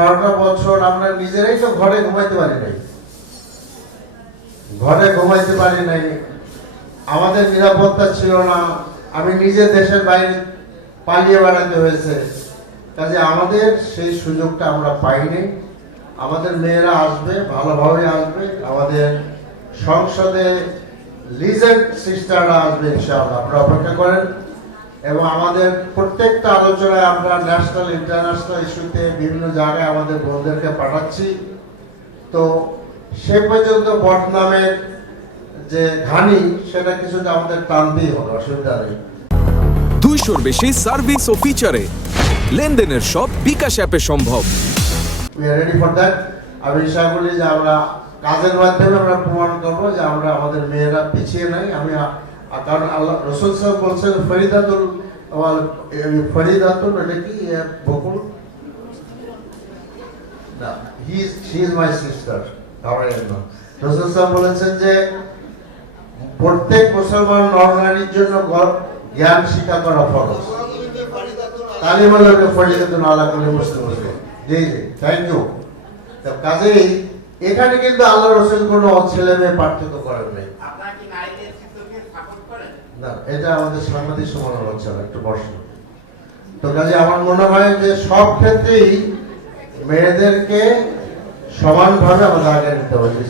15টা বছর আমরা নিজেরাই তো ঘরে ঘুমাইতে পারি নাই, আমাদের নিরাপত্তা ছিল না, আমি নিজে দেশের বাইরে পালিয়ে বেড়াতে হয়েছে। কাজে আমাদের সেই সুযোগটা আমরা পাইনি। আমাদের মেয়েরা আসবে, ভালোভাবে আসবে, আমাদের সংসদে লিজেন্ড সিস্টাররা আসবে ইনশাআল্লাহ, আপনারা অপেক্ষা করেন। এবং আমাদের প্রত্যেকটা আলোচনায় আমরা ন্যাশনাল ইন্টারন্যাশনাল ইস্যুতে বিভিন্ন জায়গায় আমাদের বোনদেরকে পাঠাচ্ছি। তো সে পর্যন্ত বদনামের যে ঘানি সেটা কিছুটা আমাদের টানতেই হবে, অসুবিধা নেই। 200-র বেশি সার্ভিস ও ফিচারে লেনদেনের সব বিকাশ অ্যাপে সম্ভব। We are ready for that. আমি আশা করি যে আমরা কাজের মাধ্যমে আমরা প্রমাণ করবো যে আমরা আমাদের মেয়েরা পিছিয়ে নাই। আমি কারণ আল্লাহ রসুল সাহেব বলছেন ফরিদাতুল এটা কি বকুল না, শি ইজ মাই সিস্টার। রসুল সাহেব বলেছেন যে প্রত্যেক মুসলমান নরনারীর জন্য জ্ঞান শিক্ষা করা ফরজ। তালিম আল্লাহকে ফরিদাতুন আলা কুল্লি মুসলিম। জি জি, থ্যাংক ইউ। কাজেই এখানে কিন্তু আল্লাহ রসুল কোনো ছেলে মেয়ে পার্থক্য করেন নাই। না, এটা আমাদের সাংবাদিক সমালোচনা হচ্ছে না, একটু বসুন। তো কাজে আমার মনে হয় যে সব ক্ষেত্রেই মেয়েদেরকে সমানভাবে আমাদের আগে নিতে হবে।